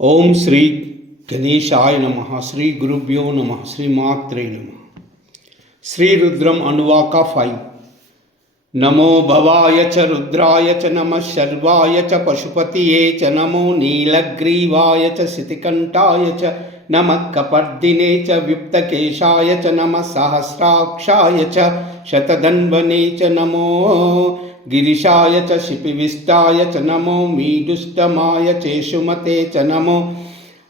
ओम श्री गणेशाय नमः। श्री गुरुभ्यो नमः। श्री मात्रे नमः। श्री रुद्रम अनुवाका 5। नमो भवाय च रुद्राय च नमः शर्वाय च पशुपतिये च नमो नीलग्रीवाय च शितिकंठाय च नमः कपर्दिने च विप्तकेशाय च नमः सहस्राक्षाय च शतधन्वने च नमो गिरिशाय च शिपिविष्टाय च नमो मीडुष्टमाय चेषुमते च नमो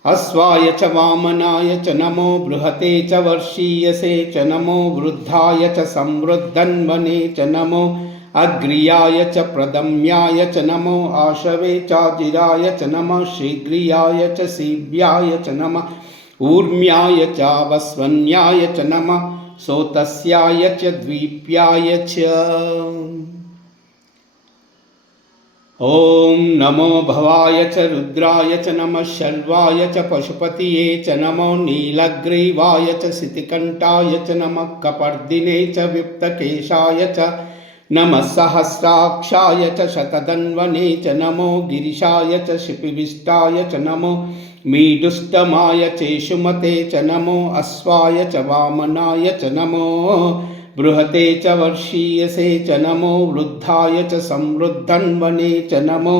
अश्वाय च वामनाय च नमो बृहते च वर्षीयसे च नमो वृद्धाय च समृद्धन्वने च नमो अग्रियाय च प्रदम्याय च नमो आशवे चाजिराय च नमः शीघ्रियाय च सीव्याय च नमः ऊर्म्याय च वस्वन्याय च नमः सोतस्याय च द्वीप्याय च। ओम नमो भवाय च रुद्राय च नमः शर्वाय च पशुपतिये च नमो नीलग्रीवाय च शितिकंठाय च नमः कपर्दिने च विप्तकेशाय च नमः सहस्राक्षाय च शतधन्वने च नमो गिरिशाय च शिपिविष्टाय च नमो मीडुष्टमाय चेषुमते च नमो अश्वाय च वामनाय च नमो बृहते च वर्षीयसे च नमो वृद्धाय च समृद्धन्वने च नमो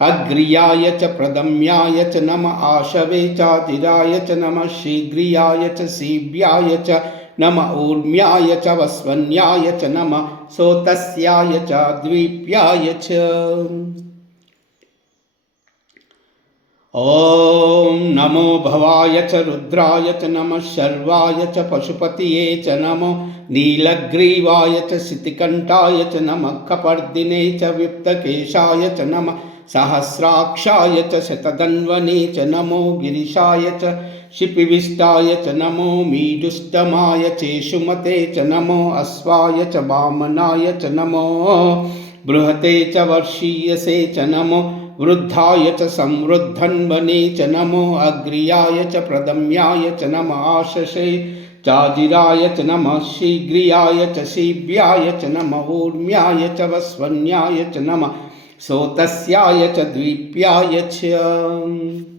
अग्रियाय च प्रदम्याय च नमः आशवे चातिराय च नमः शीघ्रियाय च सीव्याय च नमः ऊर्म्याय च वस्वन्याय च नमः सोतस्याय च द्वीप्याय च। ओम नमो भवाय च रुद्राय च नमः शर्वाय च पशुपतिये च नमो नीलग्रीवाय च शितिकंठाय च नमः कपर्दिने च विप्तकेशाय च नमः सहस्राक्षाय च शतधन्वने च नमो गिरिशाय च शिपिविष्टाय च नमो मीडुष्टमाय चेषुमते च नमो अश्वाय च वामनाय च नमो बृहते च वर्षीयसे च नमो वृद्धाय च समृद्धन्वने च नमो अग्रियाय च प्रदम्याय च नमः आशसे चाजिराय च नमः शीघ्रियाय च सीव्याय च नमः ऊर्म्याय च वस्वन्याय च नमः सोतस्याय च द्वीप्याय च।